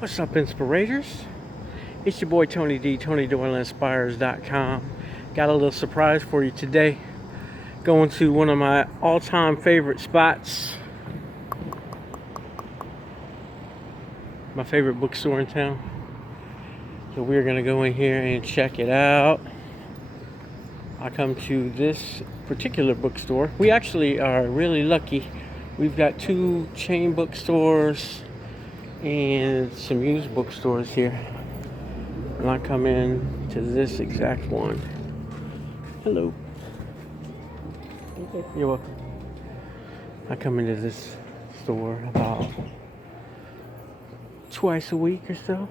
What's up, inspirators? It's your boy Tony D, TonyDoyleInspires.com. Got a little surprise for you today. Going to one of my all-time favorite spots. My favorite bookstore in town. So we're going to go in here and check it out. I come to this particular bookstore. We actually are really lucky. We've got two chain bookstores and some used bookstores here. And I come in to this exact one. Hello. Okay, you're welcome. I come into this store about twice a week or so.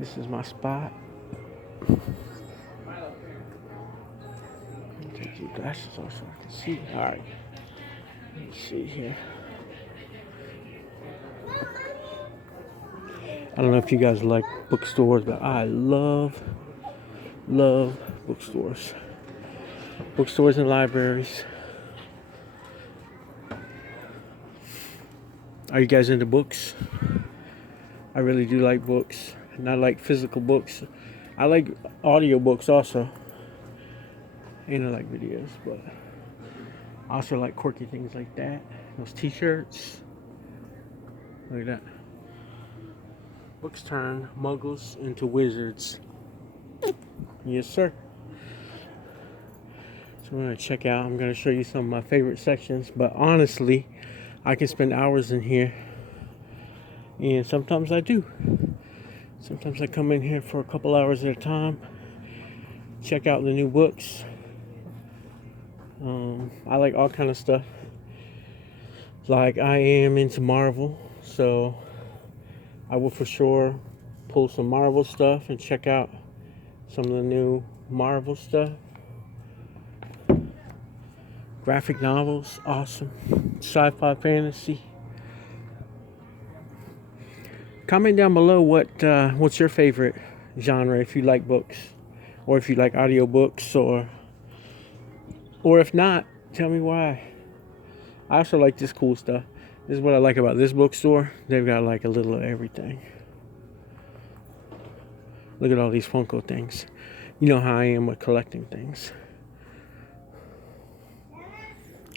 This is my spot. Take your glasses off so I can see. Alright. Let's see here. I don't know if you guys like bookstores, but I love bookstores. Bookstores and libraries. Are you guys into books? I really do like books, and I like physical books. I like audio books also, and I like videos, but I also like quirky things like that. Those t-shirts. Look at that. Books turn muggles into wizards. Yes, sir. So we're going to check out. I'm going to show you some of my favorite sections. But honestly, I can spend hours in here. And sometimes I do. Sometimes I come in here for a couple hours at a time. Check out the new books. I like all kind of stuff. Like, I am into Marvel. So I will for sure pull some Marvel stuff and check out some of the new Marvel stuff. Graphic novels, awesome. Sci-fi fantasy. Comment down below what's your favorite genre if you like books, or if you like audiobooks, or if not, tell me why. I also like this cool stuff. This is what I like about this bookstore. They've got like a little of everything. Look at all these Funko things. You know how I am with collecting things.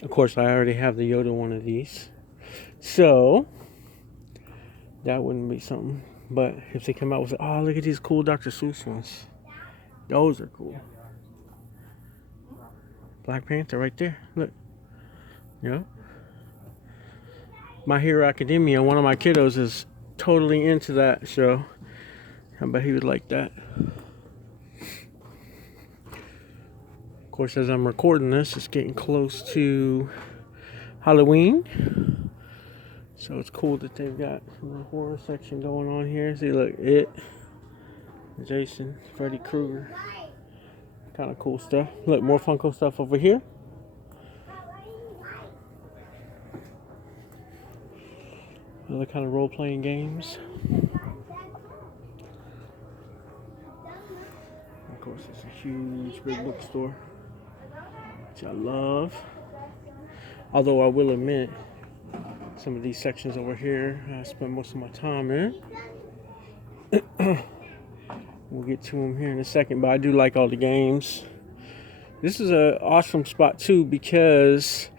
Of course, I already have the Yoda one of these. So, that wouldn't be something. But if they come out with, oh, look at these cool Dr. Seuss ones. Those are cool. Black Panther right there. Look. Yeah. My Hero Academia, one of my kiddos is totally into that show. I bet he would like that. Of course, as I'm recording this, it's getting close to Halloween. So it's cool that they've got some horror section going on here. See, look, It, Jason, Freddy Krueger. Kind of cool stuff. Look, more Funko stuff over here. Other kind of role-playing games. Of course, it's a huge, big bookstore, which I love. Although I will admit, some of these sections over here, I spend most of my time in. We'll get to them here in a second, but I do like all the games. This is an awesome spot too because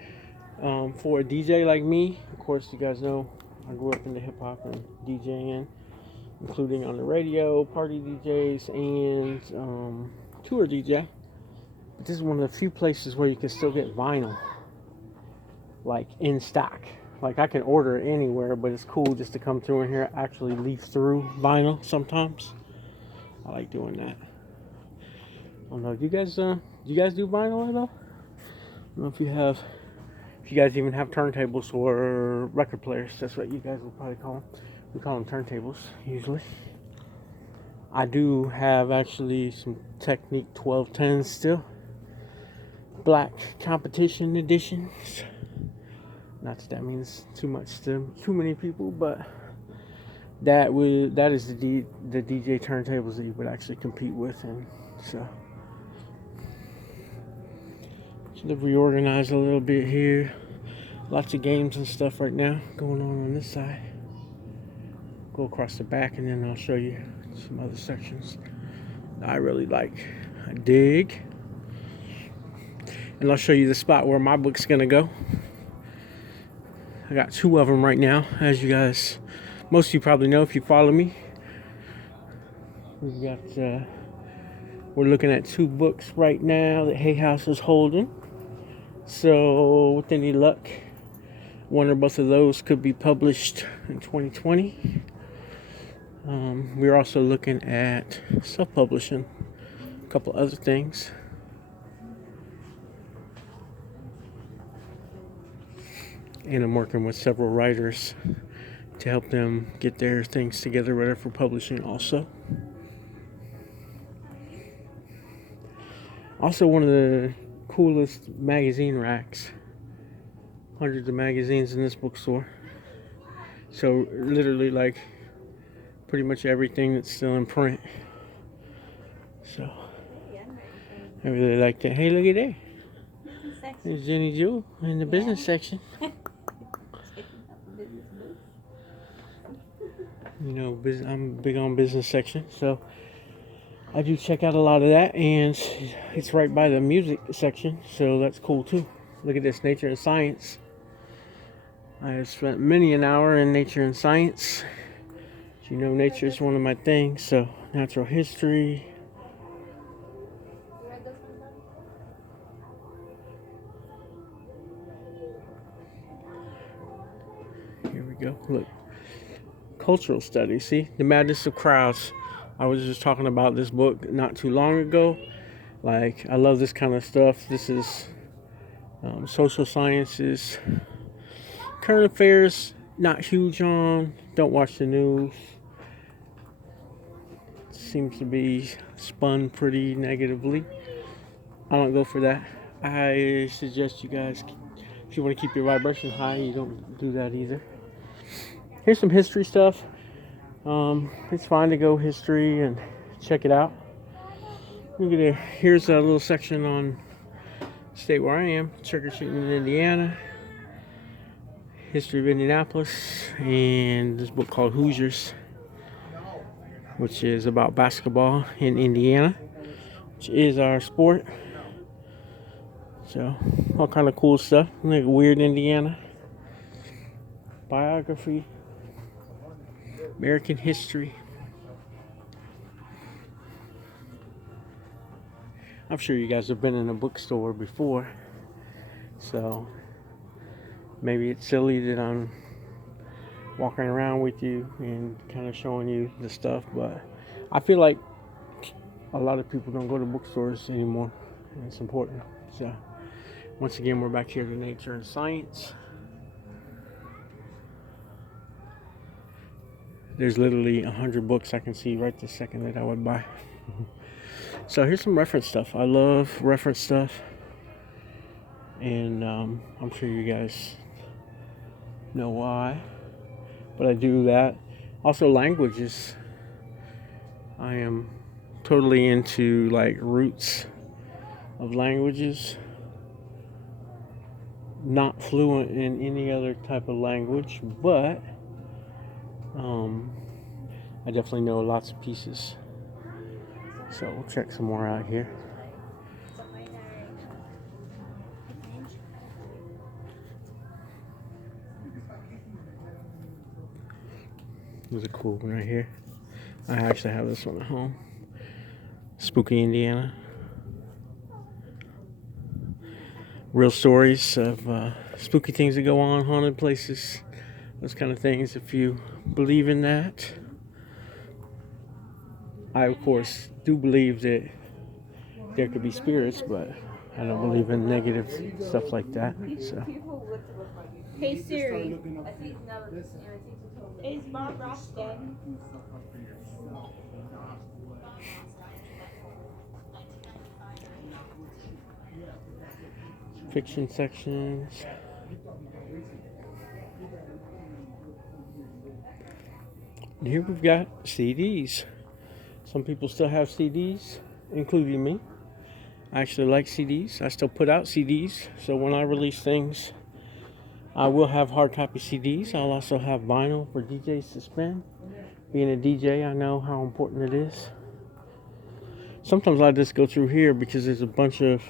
for a DJ like me, of course, you guys know I grew up into hip hop and DJing, including on the radio, party DJs, and tour DJ. But this is one of the few places where you can still get vinyl, like in stock. Like I can order it anywhere, but it's cool just to come through in here, actually leaf through vinyl sometimes. I like doing that. I don't know, do you guys do vinyl at all? I don't know if you guys even have turntables or record players. That's what you guys will probably call them. We call them turntables usually. I do have actually some Technique 1210s still. Black competition editions. Not that means too much to too many people, but that is the DJ turntables that you would actually compete with, and so should have reorganized a little bit here. Lots of games and stuff right now going on this side. go across the back, and then I'll show you some other sections I really like. I dig. And I'll show you the spot where my book's gonna go. I got 2 of them right now, as you guys, most of you probably know if you follow me. We've got, we're looking at 2 books right now that Hay House is holding. So with any luck, one or both of those could be published in 2020. We're also looking at self-publishing a couple other things. And I'm working with several writers to help them get their things together ready for publishing also. Also, one of the coolest magazine racks. Hundreds of magazines in this bookstore. So literally like pretty much everything that's still in print. So I really like that. Hey, look at that. There's Jenny Jewel in the business section. You know, I'm big on business section, so I do check out a lot of that, and it's right by the music section, so that's cool too. Look at this, nature and science. I have spent many an hour in nature and science. As you know, nature is one of my things, so natural history. Here we go, look. Cultural studies, see? The Madness of Crowds. I was just talking about this book not too long ago. Like, I love this kind of stuff. This is social sciences. Current affairs, not huge on. Don't watch the news. Seems to be spun pretty negatively. I don't go for that. I suggest you guys, if you want to keep your vibration high, you don't do that either. Here's some history stuff. It's fine to go history and check it out. Look at it. Here's a little section on the state where I am, trick or treating in Indiana, history of Indianapolis, and this book called Hoosiers, which is about basketball in Indiana, which is our sport. So all kind of cool stuff. Like weird Indiana. Biography. American history. I'm sure you guys have been in a bookstore before, so maybe it's silly that I'm walking around with you and kind of showing you the stuff, but I feel like a lot of people don't go to bookstores anymore, and it's important. So once again, we're back here to nature and science. There's literally 100 books I can see right this second that I would buy. So here's some reference stuff. I love reference stuff, and I'm sure you guys know why, but I do that. Also, languages. I am totally into like roots of languages. Not fluent in any other type of language, but I definitely know lots of pieces. So we'll check some more out here. There's a cool one right here. I actually have this one at home. Spooky Indiana. Real stories of spooky things that go on, haunted places, those kind of things, if you believe in that. I, of course, do believe that there could be spirits, but I don't believe in negative stuff like that. So. Hey Siri, is Bob Ross dead? Fiction sections. And here we've got CDs. Some people still have CDs, including me. I actually like CDs. I still put out CDs. So when I release things, I will have hard copy CDs. I'll also have vinyl for DJs to spin. Being a DJ, I know how important it is. Sometimes I just go through here because there's a bunch of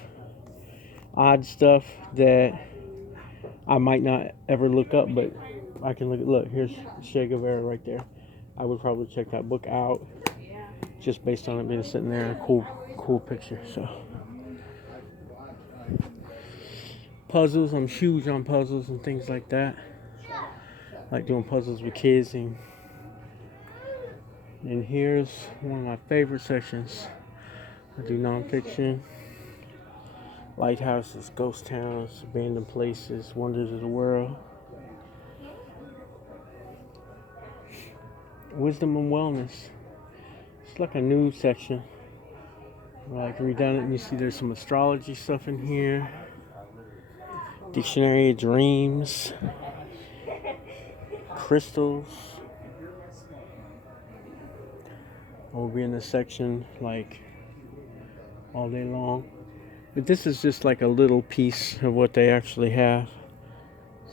odd stuff that I might not ever look up, but I can look, here's Che Guevara right there. I would probably check that book out just based on it being sitting there. Cool picture. So puzzles, I'm huge on puzzles and things like that. Like doing puzzles with kids. And here's one of my favorite sections. I do nonfiction, lighthouses, ghost towns, abandoned places, wonders of the world, wisdom and wellness. It's like a news section. Like redone it, and you see there's some astrology stuff in here. Dictionary of dreams, crystals. We'll be in this section like all day long. But this is just like a little piece of what they actually have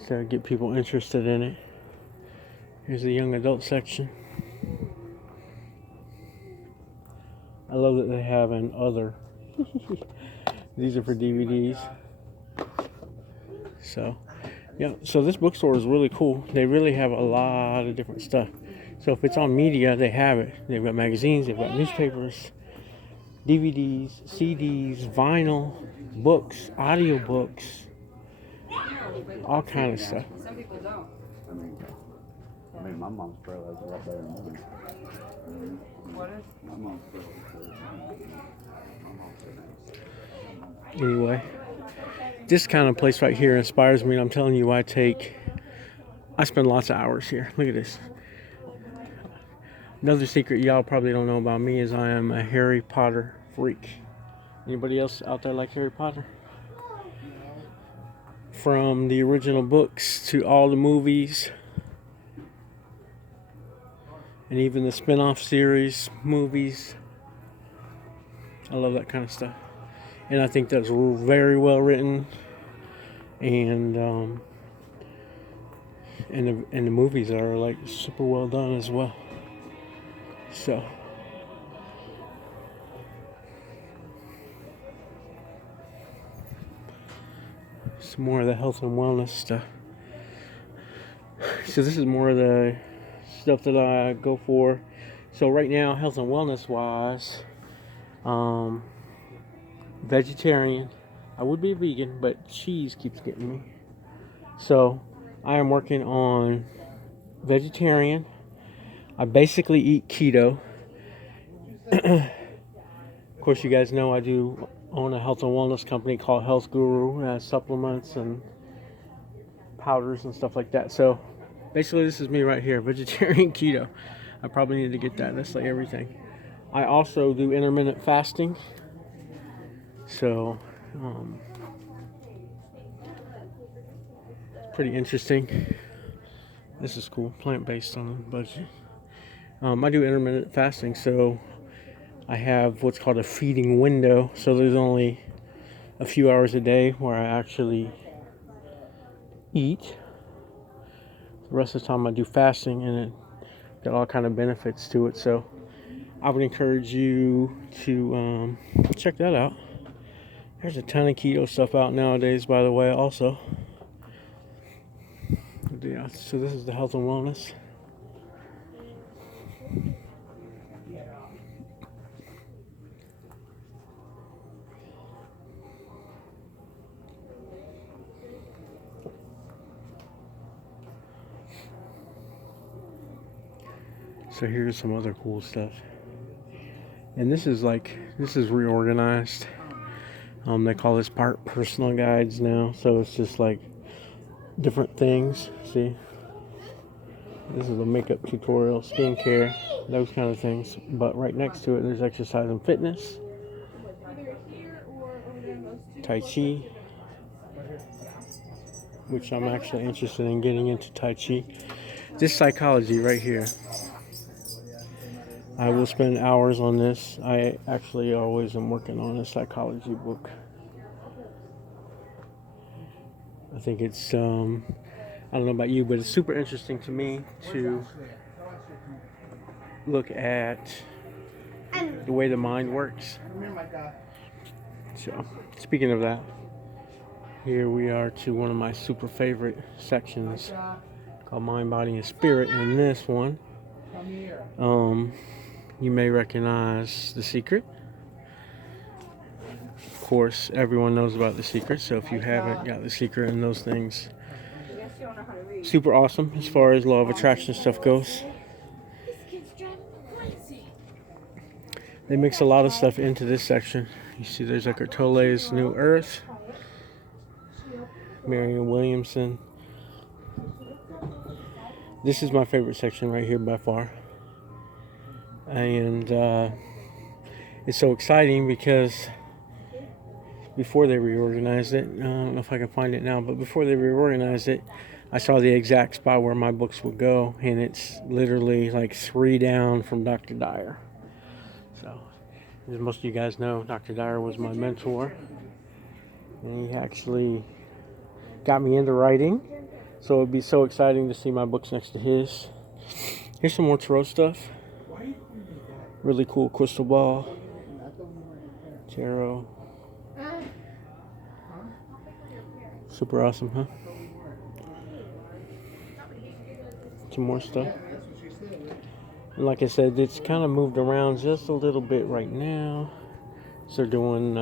to get people interested in it. Here's the young adult section. I love that they have an other. These are for DVDs. So, yeah, so this bookstore is really cool. They really have a lot of different stuff. So if it's on media, they have it. They've got magazines, they've got newspapers, DVDs, CDs, vinyl, books, audiobooks, all kind of stuff. Some people don't. I mean, my mom's braille is a lot better than mine. What is? My mom's braille is Anyway, this kind of place right here inspires me. And I'm telling you, I spend lots of hours here. Look at this. Another secret y'all probably don't know about me is I am a Harry Potter freak. Anybody else out there like Harry Potter? From the original books to all the movies and even the spin-off series movies. I love that kind of stuff. And I think that's very well written. And the movies are like super well done as well. So some more of the health and wellness stuff. So this is more of the stuff that I go for. So right now, health and wellness wise, vegetarian. I would be a vegan, but cheese keeps getting me. So I am working on vegetarian. I basically eat keto. Of course, you guys know I do own a health and wellness company called Health Guru. It has supplements and powders and stuff like that. So basically, this is me right here, vegetarian keto. I probably need to get that. That's like everything. I also do intermittent fasting. So, pretty interesting. This is cool. Plant-based on a budget. I do intermittent fasting, so I have what's called a feeding window. So there's only a few hours a day where I actually eat. The rest of the time I do fasting, and it got all kind of benefits to it. So I would encourage you to check that out. There's a ton of keto stuff out nowadays, by the way, also. Yeah, so this is the health and wellness. So here's some other cool stuff. And this is reorganized. They call this part personal guides now. So it's just like different things. See? This is a makeup tutorial, skincare, those kind of things. But right next to it, there's exercise and fitness. Tai Chi, which I'm actually interested in getting into Tai Chi. This psychology right here. I will spend hours on this. I actually always am working on a psychology book. I think it's, I don't know about you, but it's super interesting to me to look at the way the mind works. So, speaking of that, here we are to one of my super favorite sections called Mind, Body, and Spirit. And in this one, you may recognize The Secret. Of course, everyone knows about The Secret, so if you haven't got The Secret and those things, super awesome as far as law of attraction stuff goes. They mix a lot of stuff into this section. You see there's Eckhart Tolle's New Earth, Marianne Williamson. This is my favorite section right here by far. And it's so exciting because before they reorganized it, I don't know if I can find it now, but before they reorganized it, I saw the exact spot where my books would go, and it's literally like 3 down from Dr. Dyer. So, as most of you guys know, Dr. Dyer was my mentor, and he actually got me into writing, so it would be so exciting to see my books next to his. Here's some more tarot stuff. Really cool crystal ball, tarot. Super awesome, huh? Some more stuff. And like I said, it's kind of moved around just a little bit right now. So they're doing,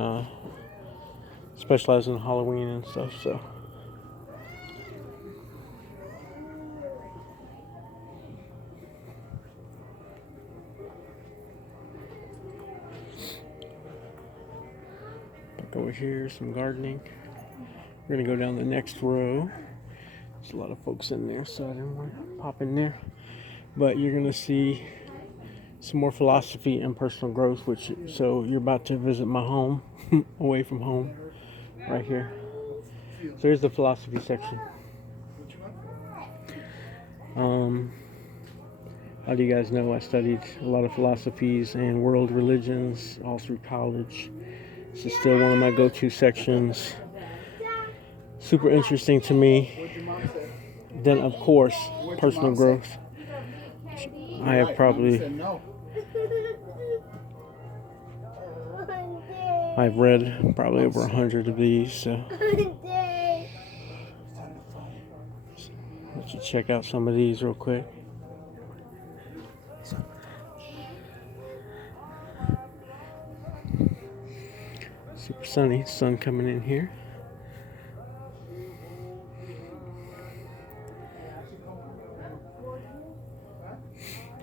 specializing in Halloween and stuff, so. Back over here, some gardening. We're going to go down the next row. There's a lot of folks in there, so I didn't want to pop in there. But you're going to see some more philosophy and personal growth, so you're about to visit my home, away from home, right here. So here's the philosophy section. How do you guys know I studied a lot of philosophies and world religions all through college? This is still one of my go-to sections. Super interesting to me. Then, of course, personal growth. I have I've read probably over 100 of these, so let you check out some of these real quick. Super sunny, sun coming in here.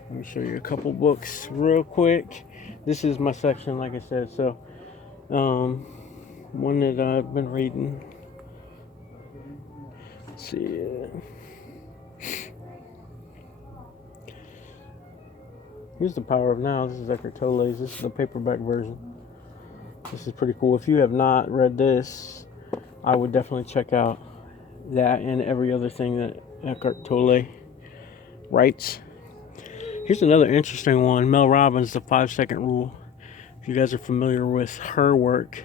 Let me show you a couple books real quick. This is my section, like I said. So, one that I've been reading. Let's see. Here's The Power of Now. This is Eckhart Tolle's. This is the paperback version. This is pretty cool. If you have not read this, I would definitely check out that and every other thing that Eckhart Tolle writes. Here's another interesting one. Mel Robbins, The 5-Second Rule. If you guys are familiar with her work,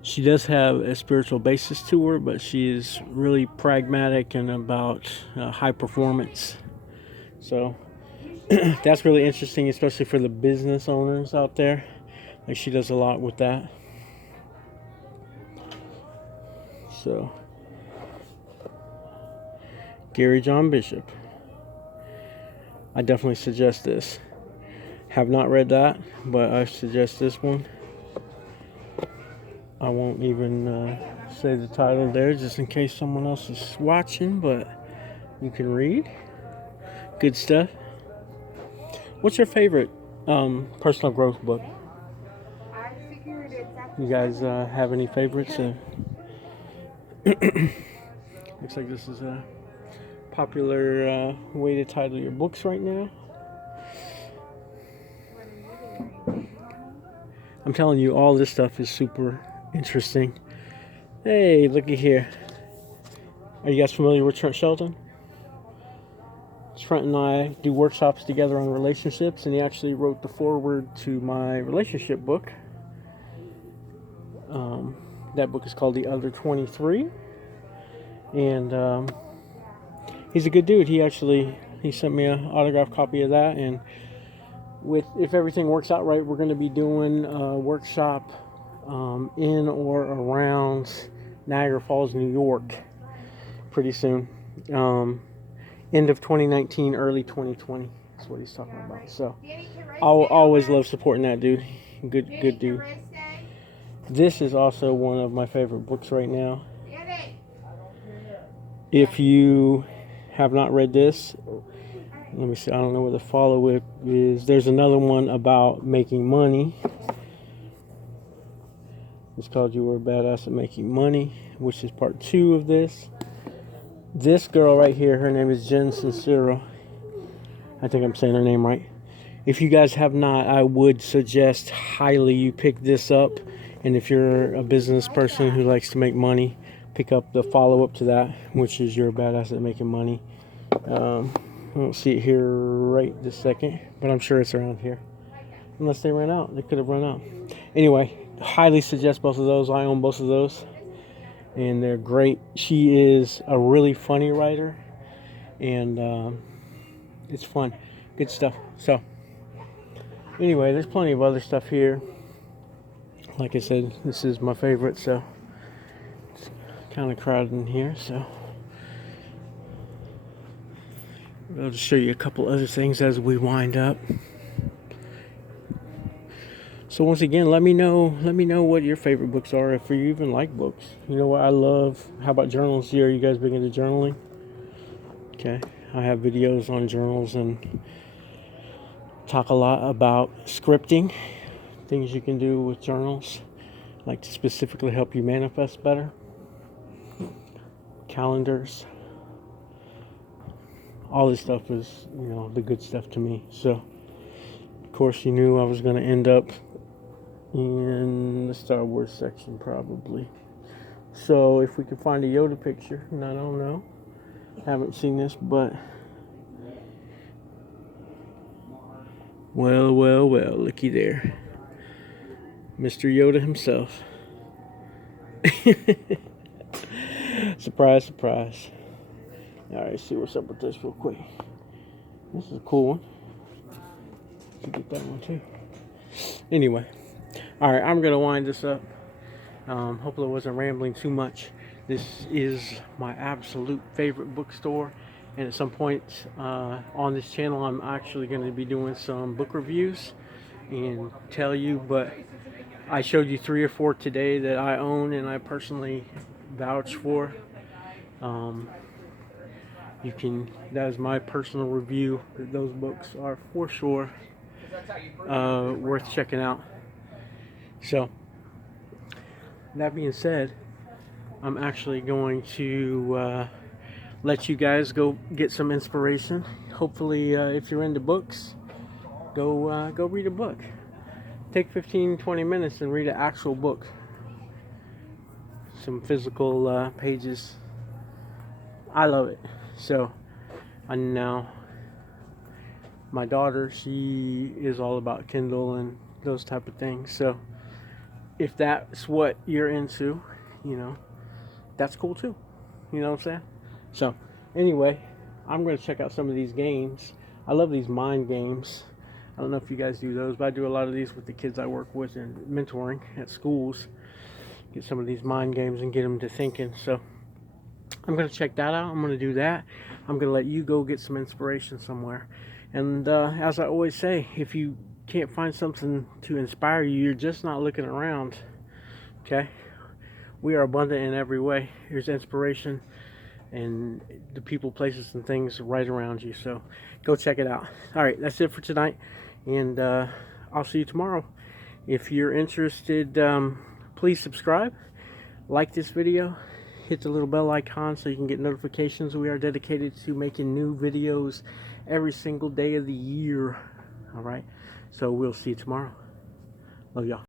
she does have a spiritual basis to her, but she is really pragmatic and about high performance. So that's really interesting, especially for the business owners out there. Like, she does a lot with that. So, Gary John Bishop. I definitely suggest this. Have not read that, but I suggest this one. I won't even say the title there just in case someone else is watching, but you can read. Good stuff. What's your favorite personal growth book? You guys have any favorites? Looks like this is a popular way to title your books right now. I'm telling you, all this stuff is super interesting. Hey, looky here. Are you guys familiar with Trent Shelton? Trent and I do workshops together on relationships, and he actually wrote the foreword to my relationship book. That book is called The Other 23, and he's a good dude. He He sent me an autographed copy of that, and if everything works out right, we're going to be doing a workshop in or around Niagara Falls, New York, pretty soon. End of 2019, early 2020. That's what he's talking about. So I'll always love supporting that dude. Good dude. This is also one of my favorite books right now. If you have not read this, let me see. I don't know where the follow it is. There's another one about making money. It's called You Were a Badass at Making Money, which is part 2 of this. This girl right here, her name is Jen Sincero. I think I'm saying her name right. If you guys have not, I would suggest highly you pick this up. And if you're a business person who likes to make money, pick up the follow-up to that, which is You're a Badass at Making Money. I don't see it here right this second, but I'm sure it's around here. Unless they ran out. They could have run out. Anyway, highly suggest both of those. I own both of those. And they're great. She is a really funny writer. And it's fun. Good stuff. So, anyway, there's plenty of other stuff here. Like I said, this is my favorite, so it's kind of crowded in here, so I'll just show you a couple other things as we wind up. So once again, let me know what your favorite books are, if you even like books. You know what I love? How about journals? Are you guys big into journaling? Okay, I have videos on journals and talk a lot about scripting, things you can do with journals, like to specifically help you manifest better. Calendars. All this stuff is, the good stuff to me. So, of course, you knew I was going to end up in the Star Wars section, probably. So, if we can find a Yoda picture, and I don't know. Haven't seen this, but well, looky there. Mr. Yoda himself. Surprise, surprise. Alright, see what's up with this real quick. This is a cool one. Should get that one too. Anyway. Alright, I'm going to wind this up. Hopefully I wasn't rambling too much. This is my absolute favorite bookstore. And at some point on this channel, I'm actually going to be doing some book reviews and tell you. But I showed you 3 or 4 today that I own and I personally vouch for. That is my personal review. Those books are for sure worth checking out. So, that being said, I'm actually going to let you guys go get some inspiration. Hopefully, if you're into books, go read a book. Take 15-20 minutes and read an actual book. Some physical pages. I love it. So, and now my daughter, she is all about Kindle and those type of things. So, if that's what you're into, that's cool too. You know what I'm saying? So, anyway, I'm going to check out some of these games. I love these mind games. I don't know if you guys do those, but I do a lot of these with the kids I work with and mentoring at schools. Get some of these mind games and get them to thinking. So, I'm going to check that out. I'm going to do that. I'm going to let you go get some inspiration somewhere. And as I always say, if you can't find something to inspire you, you're just not looking around. Okay? We are abundant in every way. There's inspiration and the people, places, and things right around you. So go check it out. All right, that's it for tonight. And I'll see you tomorrow. If you're interested, please subscribe. Like this video. Hit the little bell icon so you can get notifications. We are dedicated to making new videos every single day of the year. All right. So we'll see you tomorrow. Love y'all.